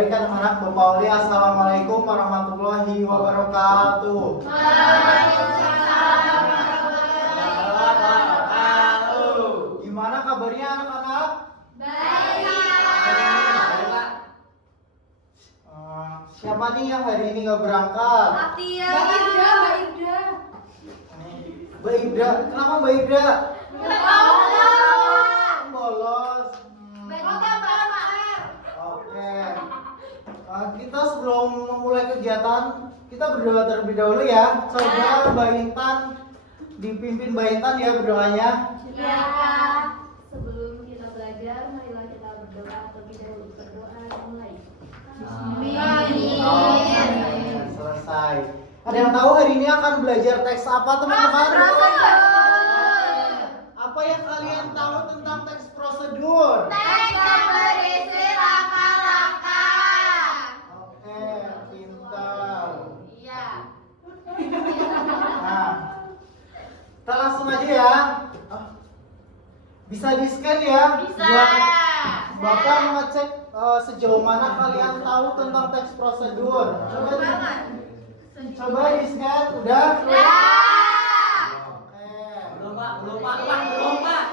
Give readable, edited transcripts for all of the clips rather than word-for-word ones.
Anak Bapak Pauli, Assalamualaikum warahmatullahi wabarakatuh. Waalaikumsalam warahmatullahi wabarakatuh. Gimana kabarnya anak-anak? Baik. Siapa nih yang hari ini nggak berangkat? Atia. Mbak Ibda. Kenapa Mbak Ibda? Bolos. Oke. Kita sebelum memulai kegiatan, kita berdoa terlebih dahulu ya. Coba Mbak Intan, dipimpin Mbak Intan ya berdoanya. Ya. Sebelum kita belajar, marilah kita berdoa terlebih dahulu. Berdoa mulai. Amin. Selesai. Ada yang tahu hari ini akan belajar teks apa teman-teman? Apa yang kalian tahu tentang teks prosedur? Teks yang berisi langkah-langkah. Oke, pintar. Iya. Nah, kita langsung aja ya. Bisa di scan ya? Bisa. Bapak mengecek sejauh mana kalian tahu tentang teks prosedur. Coba di scan, udah? Ya. Belum Pak. Ya, anak-anak.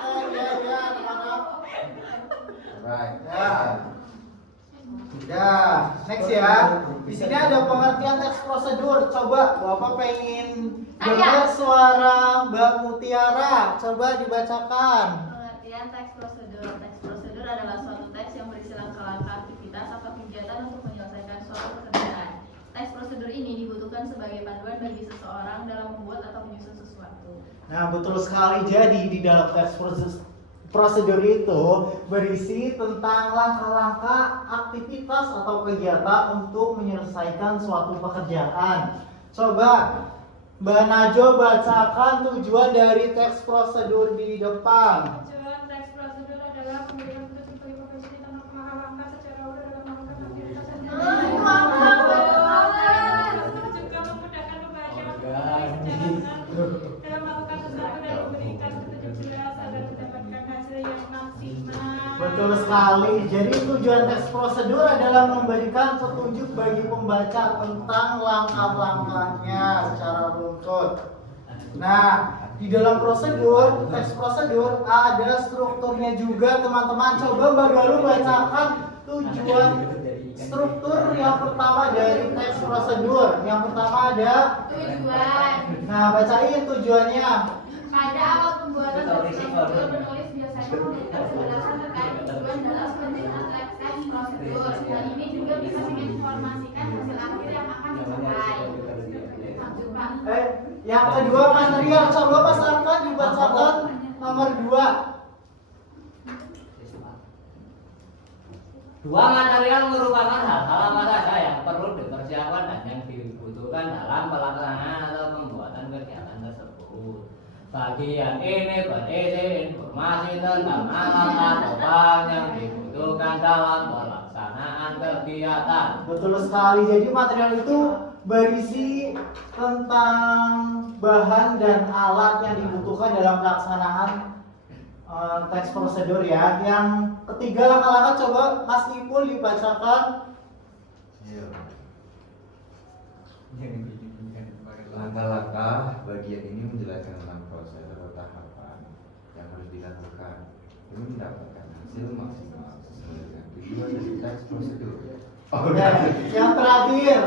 Ya. Udah, next ya. Di sini ada pengertian teks prosedur. Coba Bapak pengen dengar suara Mbak Mutiara. Coba dibacakan. Pengertian teks prosedur. Teks prosedur adalah suatu teks yang berisi langkah-langkah aktivitas atau kegiatan untuk menyelesaikan suatu pekerjaan. Teks prosedur ini dibutuhkan sebagai panduan bagi seseorang dalam membuat atau menyusun sesuatu. Nah, betul sekali. Jadi di dalam teks prosedur itu berisi tentang langkah-langkah aktivitas atau kegiatan untuk menyelesaikan suatu pekerjaan. Coba Mbak Najo bacakan tujuan dari teks prosedur di depan. Tujuan teks prosedur adalah pemberian petunjuk bagi profesi tentang langkah-langkah secara utuh dalam melakukan aktivitas dan juga memudahkan pembaca dalam melakukan sesuatu dan memberikan petunjuk jelas agar mendapatkan hasil yang maksimal. Betul sekali. Jadi tujuan teks prosedur adalah memberikan petunjuk bagi pembaca tentang langkah-langkahnya secara runtut. Nah, di dalam teks prosedur ada strukturnya juga teman-teman. Coba Mbak Galuh bacakan tujuan struktur yang pertama dari teks prosedur. Yang pertama ada Tujuan. Nah, bacain tujuannya. Pada awal pembuatan teks prosedur, penulis biasanya memberikan penjelasan terkait tujuan dalam penyusunan teks prosedur. Dan ini juga bisa menginformasikan hasil akhir yang akan dicapai. Lanjut, Pak. Yang kedua material. Coba Mas Arka dibacakan nomor 2. Dua material merupakan hal-hal apa saja yang perlu dipersiapkan dan yang dibutuhkan dalam pelaksanaan atau pembuatan kegiatan tersebut. Bagian ini berisi informasi tentang alat atau bahan yang dibutuhkan dalam pelaksanaan kegiatan. Betul sekali. Jadi material itu berisi tentang bahan dan alat yang dibutuhkan dalam pelaksanaan teks prosedur ya. Yang ketiga langkah-langkah, coba Mas Ipul dibacakan. Langkah-langkah bagian ini menjelaskan tentang proses atau tahapan yang harus dilakukan demi mendapatkan hasil maksimal sesuai dengan tujuan dari teks prosedur. Dan yang terakhir,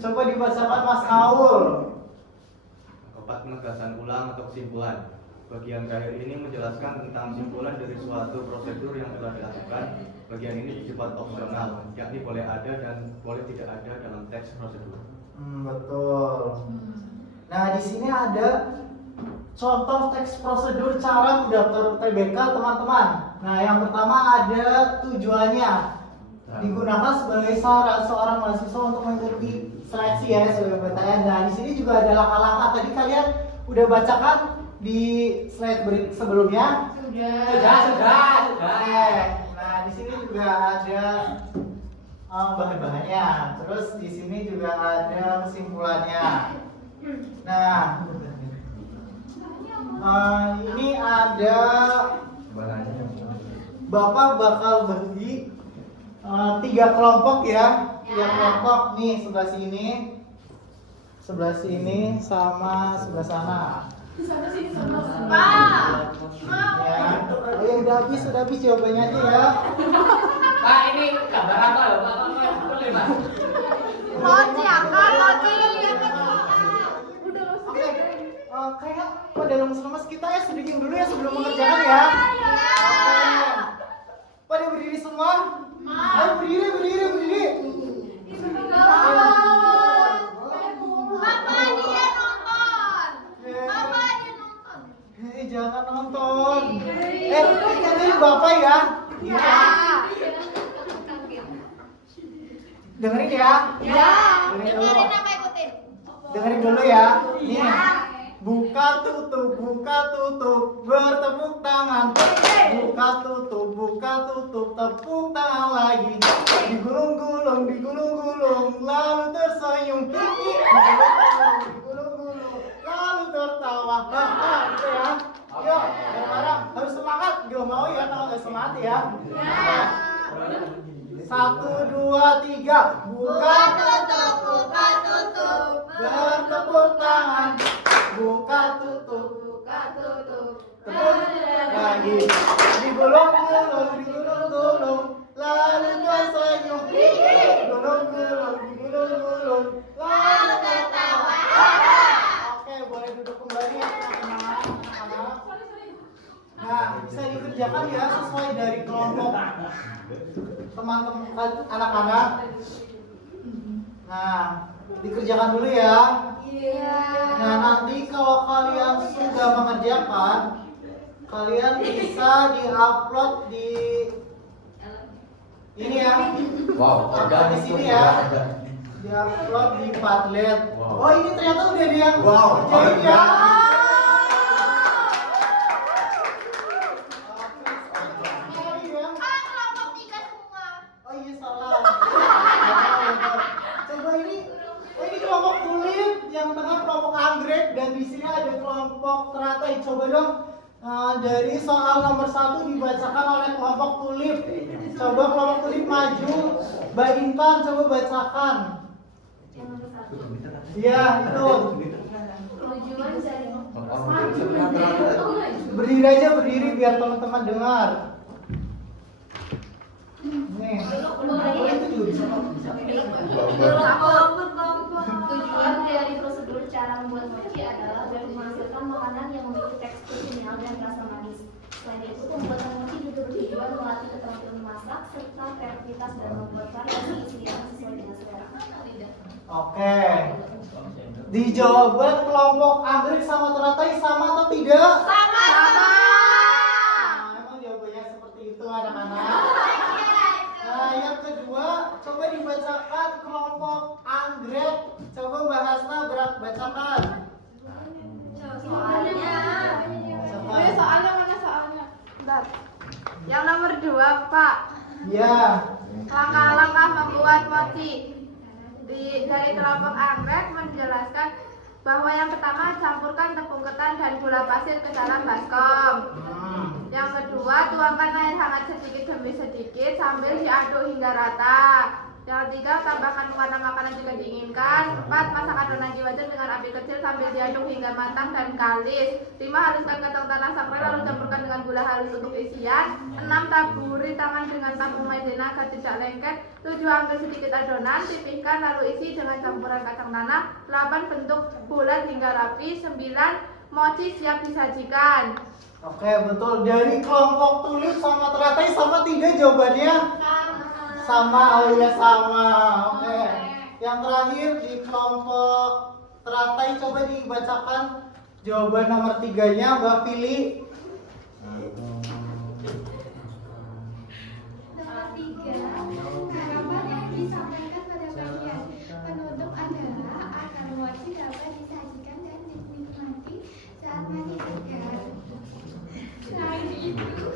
coba dibacakan Mas Aul. Keempat, penegasan ulang atau kesimpulan. Bagian terakhir ini menjelaskan tentang kesimpulan dari suatu prosedur yang telah dilakukan. Bagian ini bersifat opsional, yakni boleh ada dan boleh tidak ada dalam teks prosedur. Betul. Nah, di sini ada contoh teks prosedur cara mendaftar UTBK teman-teman. Nah, yang pertama ada tujuannya. Digunakan sebagai syarat seorang mahasiswa untuk mengikuti seleksi ya sebagai PTN. Nah, di sini juga ada langkah-langkah. Tadi kalian udah bacakan di slide sebelumnya? Sudah. Oke. Nah, di sini juga ada bahan-bahannya. Terus di sini juga ada kesimpulannya. Nah, ini ada Bapak bakal bagi 3 kelompok ya. 3 Ya. kelompok nih, sebelah sini sama sebelah sana. Pak. Ya. Udah habis jawabannya aja ya. Pak, ini gambar apa loh? Pak, boleh Pak? Mochi akan mochi. Oke. Kayak pada lemes-lemes kita ya sedikit dulu ya sebelum mengerjakan ya. Oke. Pada berdiri semua. Ayo berdiri. Bapak dia nonton. Jangan nonton. Ini Bapak ya. Ya. Dengerin ya. Ya. Dengerin dulu. Dengerin apa ikutin? Dengerin dulu ya. Nih. Buka tutup, bertepuk tangan. Buka tutup, tepuk tangan lagi. Digulung-gulung, lalu tersenyum. Digulung-gulung, lalu tertawa. Gitu ya. Yuk, bareng-bareng. Harus semangat. Gak mau ya kalau nggak semangat ya. 1, 2, 3. Buka tutup. bertepuk tangan. Buka tutup. Tepuk lagi. Digulung-gulung, lalu tersenyum. Digulung-gulung, lalu tertawa. Oke, boleh duduk kembali ya teman-teman, anak-anak. Nah, bisa dikerjakan ya sesuai dari kelompok teman-teman anak-anak. Nah, dikerjakan dulu ya. Nah, nanti kalau kalian sudah mengerjakan, kalian bisa diupload di ini ya. Wow, Upload di sini ya. Diupload di Padlet. Wow. Oh, ini ternyata udah ada yang Wow, kerjain ya. Kelompok 3 semua. Oh iya salah. Coba ini kelompok tulip, yang tengah kelompok anggrek, dan di sini ada kelompok teratai. Coba dong dari soal nomor 1 dibacakan oleh kelompok tulip. Coba kelompok tulip maju. Mbak Intan coba bacakan. Iya itu. Tujuan dari Berdiri aja biar teman-teman dengar. Nih. Oh, itu juga bisa kok. Tujuan dari prosedur cara membuat mochi adalah untuk menghasilkan makanan yang memiliki tekstur kenyal dan rasa manis. Selain itu, pembuatan mochi juga bertujuan melatih keterampilan memasak serta kreativitas dan membuat variasi isian sesuai dengan selera. Oke. Di jawaban kelompok anggrek sama teratai sama atau tidak? Sama. Nah, emang jawabannya seperti itu anak-anak. Nah, yang kedua, coba dibacakan kelompok anggrek. Coba Mbak Hasna bacakan. Soalnya. Soalnya mana soalnya? Bentar. Yang nomor 2, Pak. Ya. Langkah-langkah membuat mochi. Dari kelompok anggrek menjelaskan bahwa yang pertama campurkan tepung ketan dan gula pasir ke dalam baskom. Yang kedua tuangkan air hangat sedikit demi sedikit sambil diaduk hingga rata. Yang ketiga tambahkan warna makanan jika diinginkan. 4. Masak adonan di wajan dengan api kecil sambil diaduk hingga matang dan kalis. 5. Haluskan kacang tanah sampai lalu campurkan dengan gula halus untuk isian. 6. Taburi tangan dengan tepung maizena agar tidak lengket. 7. Ambil sedikit adonan, pipihkan lalu isi dengan campuran kacang tanah. 8. Bentuk bulat hingga rapi. 9. Mochi siap disajikan. Oke, betul. Dari kelompok tulip sama teratai sama tidak jawabannya? Sama, oh iya sama. Oke. Yang terakhir di kelompok teratai coba dibacakan jawaban nomor 3-nya Mbak Pili. Nomor 3, harapan yang disampaikan pada bagian penutup adalah agar mochi dapat disajikan dan dinikmati saat masih segar. Selain itu,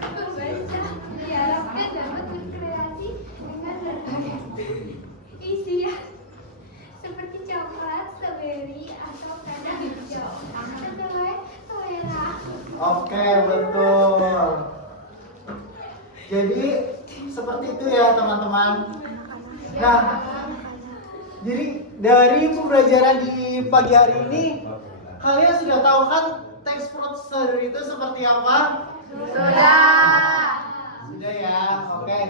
pembaca diharapkan dapat berkreasi dengan berbagai isian seperti coklat, strawberry, atau kacang hijau sesuai selera. Oke, betul. Jadi seperti seperti itu ya teman-teman. Nah, jadi dari pembelajaran di pagi hari ini kalian sudah tahu kan teks prosedur itu seperti apa? Sudah ya, oke.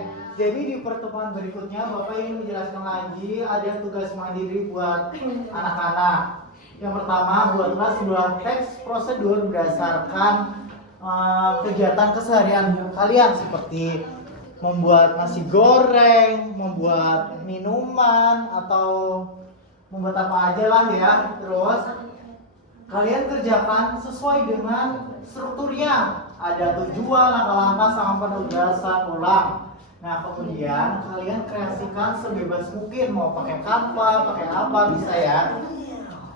Jadi di pertemuan berikutnya Bapak ingin menjelaskan lagi ada tugas mandiri buat anak-anak. Yang pertama, buatlah sebuah teks prosedur berdasarkan kegiatan keseharian kalian seperti membuat nasi goreng, membuat minuman, atau membuat apa aja lah ya. Terus kalian kerjakan sesuai dengan strukturnya. Ada tujuan, langkah-langkah, sama penugasan ulang. Nah kemudian kalian kreasikan sebebas mungkin, mau pakai Canva, pakai apa bisa ya.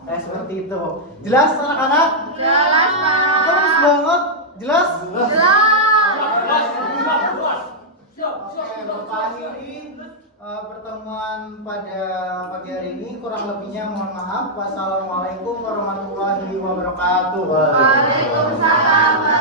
Kayak seperti itu. Jelas anak-anak? Jelas, Pak. Terus banget. Jelas? Jelas. Oke, Bapak akhiri pertemuan pada pagi hari ini. Kurang lebihnya mohon maaf. Wassalamualaikum warahmatullahi wabarakatuh. Waalaikumsalam.